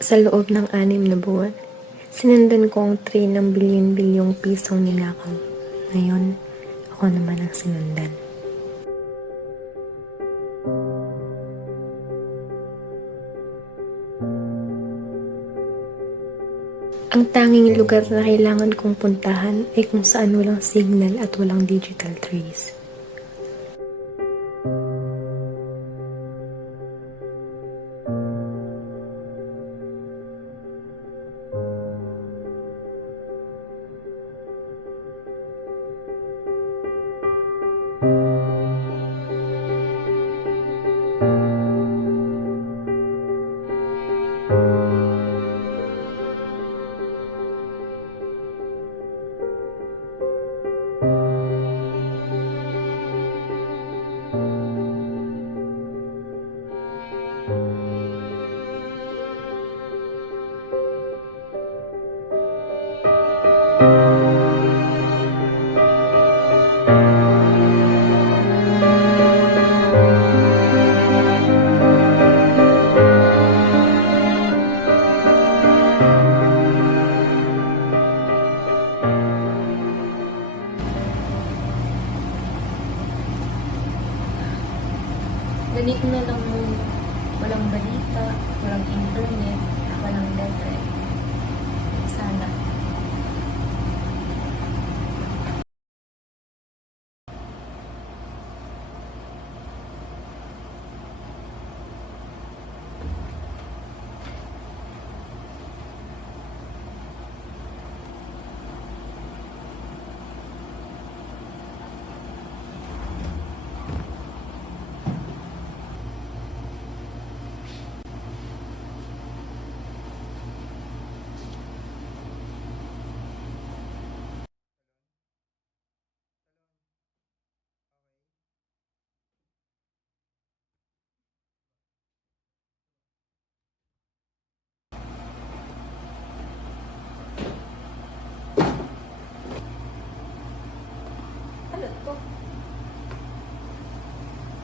Sa loob ng 6 na buwan, sinundan ko ang train ng bilyon-bilyong pisong ninakaw. Ngayon, ako naman ang sinundan. Ang tanging lugar na kailangan kong puntahan ay kung saan walang signal at walang digital trace. Ganito na lang muna. Walang balita, walang internet, walang letter. Sana.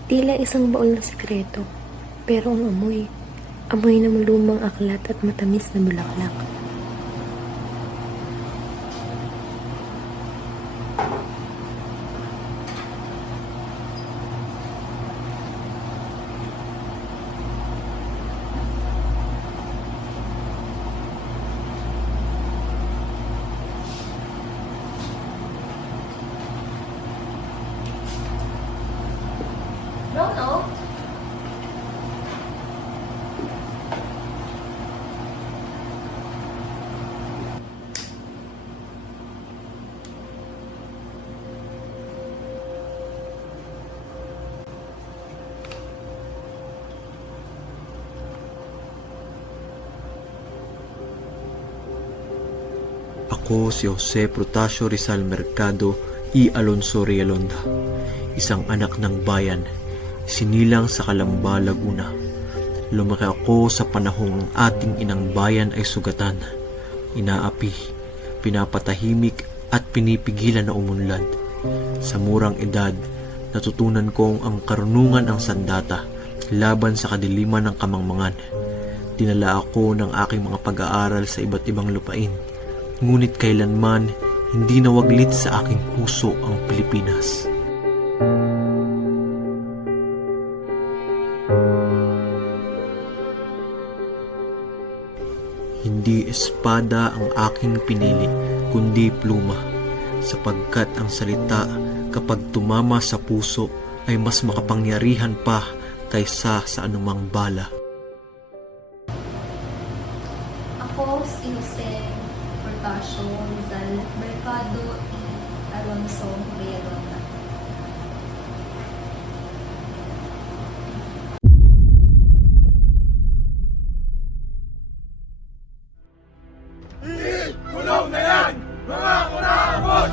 Tila isang baon ng sekreto, pero ang amoy ng lumang aklat at matamis na bulaklak. No. Ako si Jose Protasio Rizal Mercado y Alonso Realonda, isang anak ng bayan, sinilang sa Calamba, Laguna. Lumaki ako sa panahong ating inang bayan ay sugatan, inaapi, pinapatahimik at pinipigilan na umunlad. Sa murang edad, natutunan kong ang karunungan ang sandata laban sa kadiliman ng kamangmangan. Dinala ako ng aking mga pag-aaral sa iba't ibang lupain, ngunit kailanman hindi nawaglit sa aking puso ang Pilipinas. Hindi espada ang aking pinili, kundi pluma, sapagkat ang salita kapag tumama sa puso ay mas makapangyarihan pa kaysa sa anumang bala. Ako si Jose Protasio Rizal Mercado y Alonso Realonda. Kulong na yan! Mga kunahapon!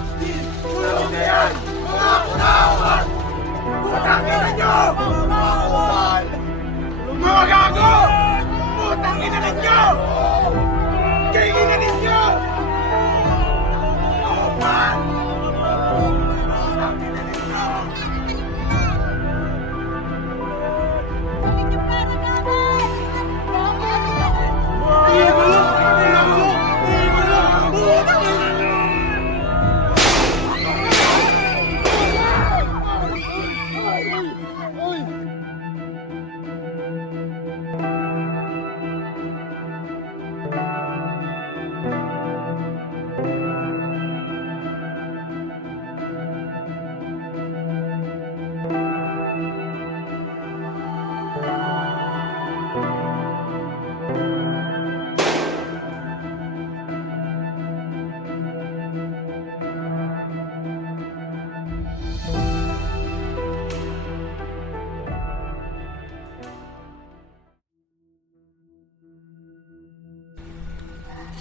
Kulong na yan! Mga kunahapon! Putangin na nyo! Mga kunahapon! Mga gago! Putangin na nyo! Kailangan ninyo! Opan!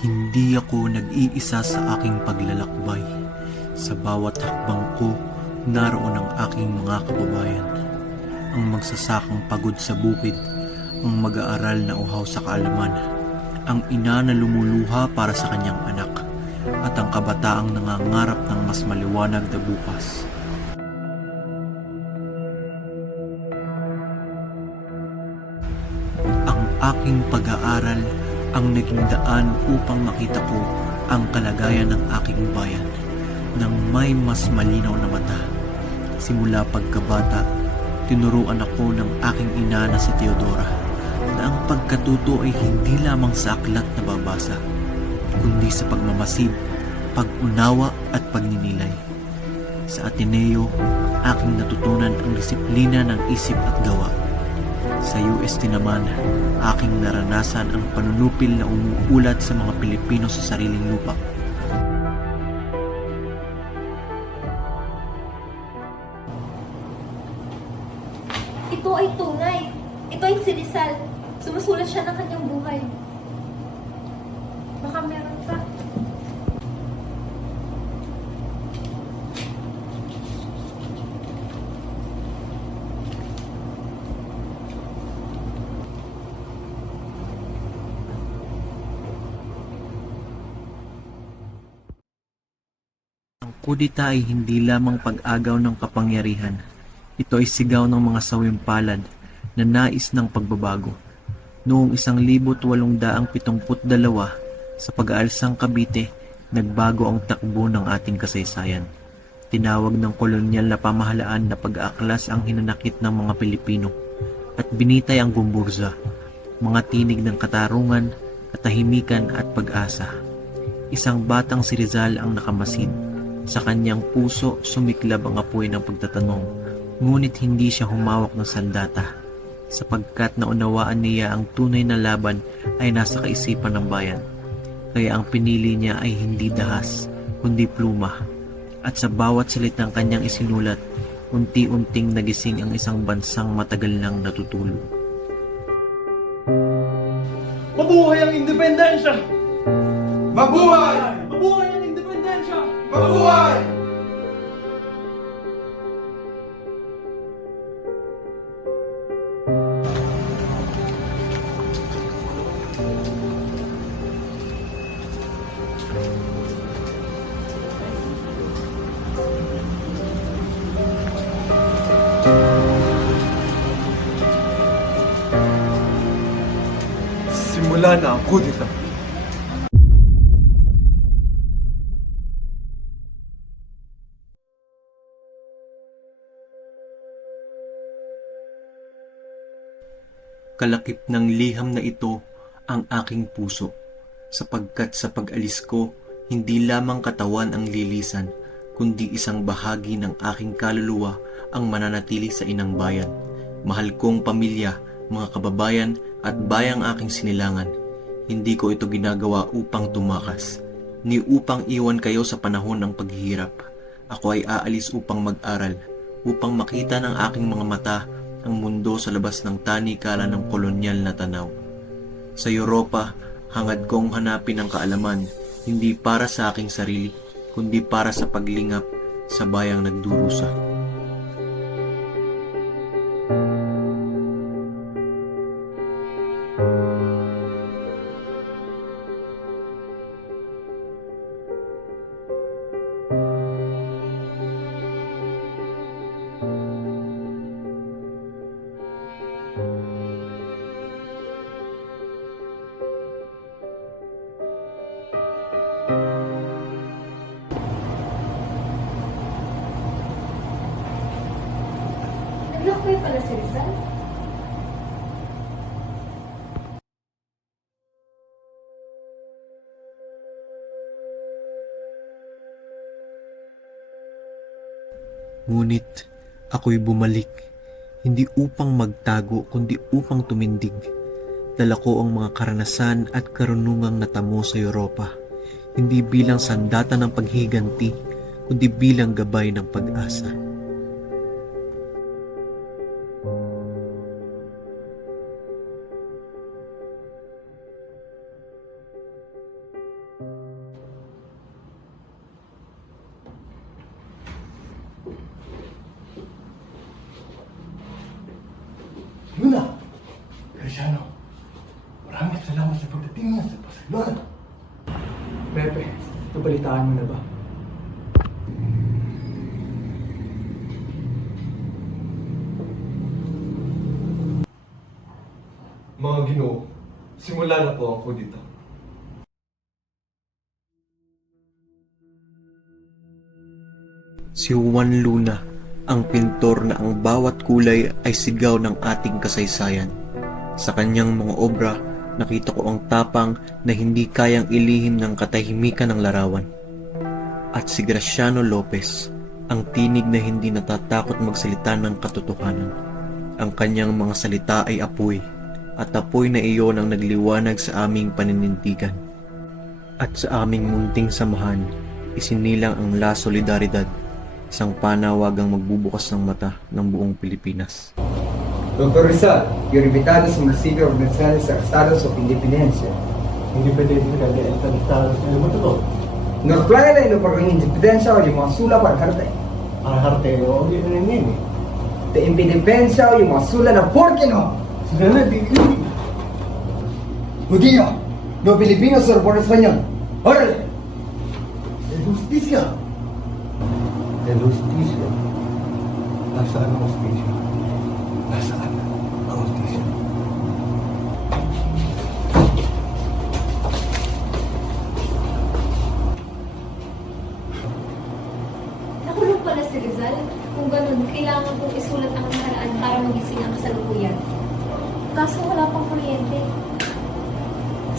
Hindi ako nag-iisa sa aking paglalakbay. Sa bawat hakbang ko, naroon ang aking mga kababayan. Ang magsasakang pagod sa bukid, ang mag-aaral na uhaw sa kaalaman, ang ina na lumuluha para sa kanyang anak, at ang kabataang nangangarap ng mas maliwanag na bukas. Ang aking pag-aaral ang naging daan upang makita ko ang kalagayan ng aking bayan ng may mas malinaw na mata. Simula pagkabata, tinuruan ako ng aking ina na si Teodora na ang pagkatuto ay hindi lamang sa aklat na babasa, kundi sa pagmamasid, pag-unawa at pagninilay. Sa Ateneo, aking natutunan ang disiplina ng isip at gawa. Sa UST naman, aking naranasan ang panunupil na umuulat sa mga Pilipino sa sariling lupa. Ito ay tunay. Ito ay si Rizal. Sumusulat siya ng kanyang buhay. Baka meron pa. Ang kudita ay hindi lamang pag-agaw ng kapangyarihan. Ito ay sigaw ng mga sawimpalad na nais ng pagbabago. Noong 1872 sa pag-aalsang Cavite, nagbago ang takbo ng ating kasaysayan. Tinawag ng kolonyal na pamahalaan na pag-aaklas ang hinanakit ng mga Pilipino at binitay ang gumburza, mga tinig ng katarungan, katahimikan at pag-asa. Isang batang si Rizal ang nakamasid. Sa kanyang puso sumiklab ang apoy ng pagtatanong, ngunit hindi siya humawak ng sandata, sapagkat naunawaan niya ang tunay na laban ay nasa kaisipan ng bayan. Kaya ang pinili niya ay hindi dahas, kundi pluma. At sa bawat salitang kanyang isinulat, unti-unting nagising ang isang bansang matagal nang natutulog. Mabuhay ang independensya! Mabuhay! Mabuhay ang independensya! Mabuhay! Simula na ang kudita. Kalakip ng liham na ito ang aking puso, sapagkat sa pag-alis ko, hindi lamang katawan ang lilisan, kundi isang bahagi ng aking kaluluwa ang mananatili sa inang bayan. Mahal kong pamilya, mga kababayan at bayang aking sinilangan. Hindi ko ito ginagawa upang tumakas, ni upang iwan kayo sa panahon ng paghihirap. Ako ay aalis upang mag-aral, upang makita ng aking mga mata ang mundo sa labas ng tanikala ng kolonyal na tanaw. Sa Europa, hangad kong hanapin ang kaalaman, hindi para sa aking sarili, kundi para sa paglingap sa bayang nagdurusa. Naglakbay pala si Rizal. Ngunit ako'y bumalik, hindi upang magtago kundi upang tumindig. Dala ko ang mga karanasan at karunungang natamo sa Europa, hindi bilang sandata ng paghiganti, kundi bilang gabay ng pag-asa. pagdating niya sa Barcelona. Pepe, nabalitaan mo na ba? Mga Ginoo, simula na po ako dito. Si Juan Luna, ang pintor na ang bawat kulay ay sigaw ng ating kasaysayan. Sa kanyang mga obra, nakita ko ang tapang na hindi kayang ilihim ng katahimikan ng larawan. At si Graciano Lopez, ang tinig na hindi natatakot magsalita ng katotohanan. Ang kanyang mga salita ay apoy, at apoy na iyon ang nagliwanag sa aming paninindigan. At sa aming munting samahan, isinilang ang La Solidaridad, isang panawagang magbubukas ng mata ng buong Pilipinas. Dr. Rizal, you're invitado sa municipio organizaciones sa Estados of Independencia. Independiente ka din ang Estados Unidos mo to. Nos plaga na ino por independencia o yung mga sula para harte. Ang harteo, hindi na nini. De independencia o yung mga sula na porke no. Sila na, di Judío, no Filipinos o por Español. Órale. De justicia. De justicia. Nasaan ang justicia? Nasaan ang justicia? Nakulong pala si Rizal. Kung ganun, kailangan kong isulat ang nakaraan para magising ang kasalukuyan. Kaso wala pang kuryente.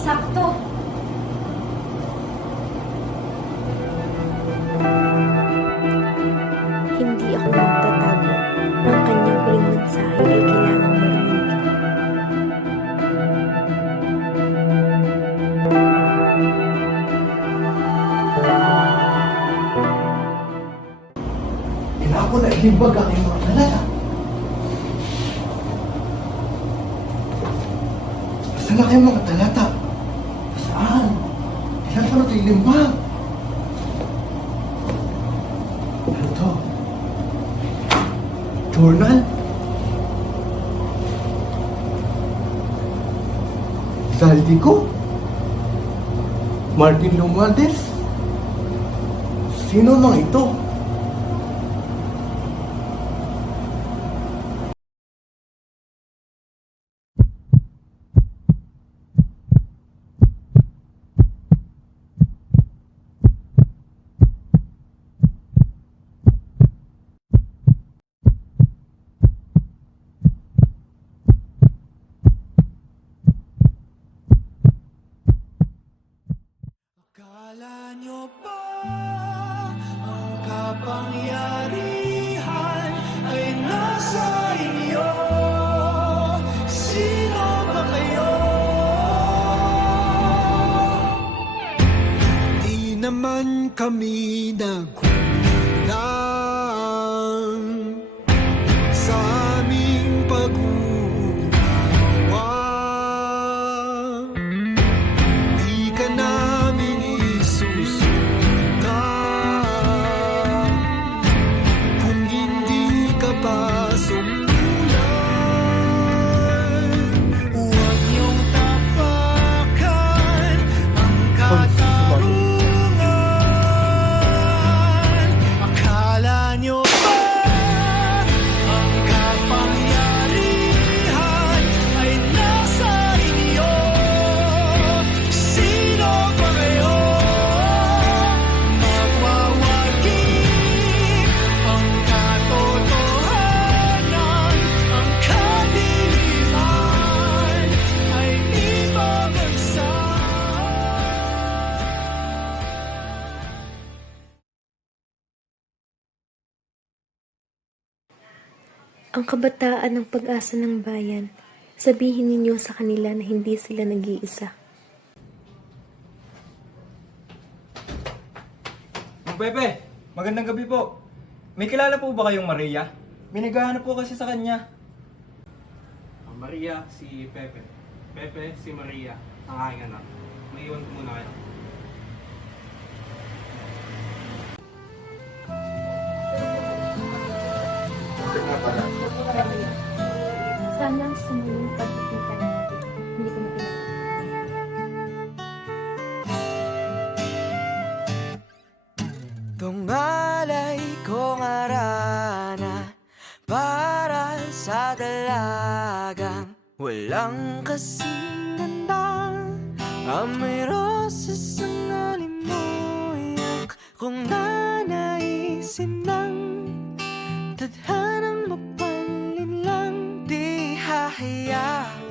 Sakto. Hindi ako magtatago. Ang kanyang huling mensahe ay kailangang marinig. Kailangan ko na ihibag ang iyong mga talata. Saan na kayong mga talata? Saan? Kailangan ko na ito ilimbag. Ano to? Journal? Zaldico? Martin Romualdez? Sino mga ito? Akala nyo ba ang kapangyarihan ay nasa inyo? Sino ba kayo? Di naman kami nagkulang sa aming pag-unawa. Di ka namin isusuka kung hindi ka pa sumulan. Huwag niyong tapakan ang katarungan. Akala niyo ba ang kapangyarihan ay nasa inyo? Sino ba kayo? Mawawagi ang katotohanan, ang kadiliman ay ibabagsak. Ang kabataan ng pag-asa ng bayan, sabihin ninyo sa kanila na hindi sila nag-iisa. Mang Pepe, magandang gabi po. May kilala po ba kayong Maria? May naghahanap po kasi sa kanya. Maria, si Pepe. Pepe, si Maria, ang aking anak. Maiwan ko muna kayo. Sana sa muling pagkikita natin, hindi ko mapinag. lang kasing ganda. Amoy rosas ang alimoyak. Kung nanaisin lang, tadhanang mapanlin lang. Di hahayaan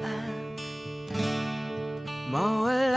mawala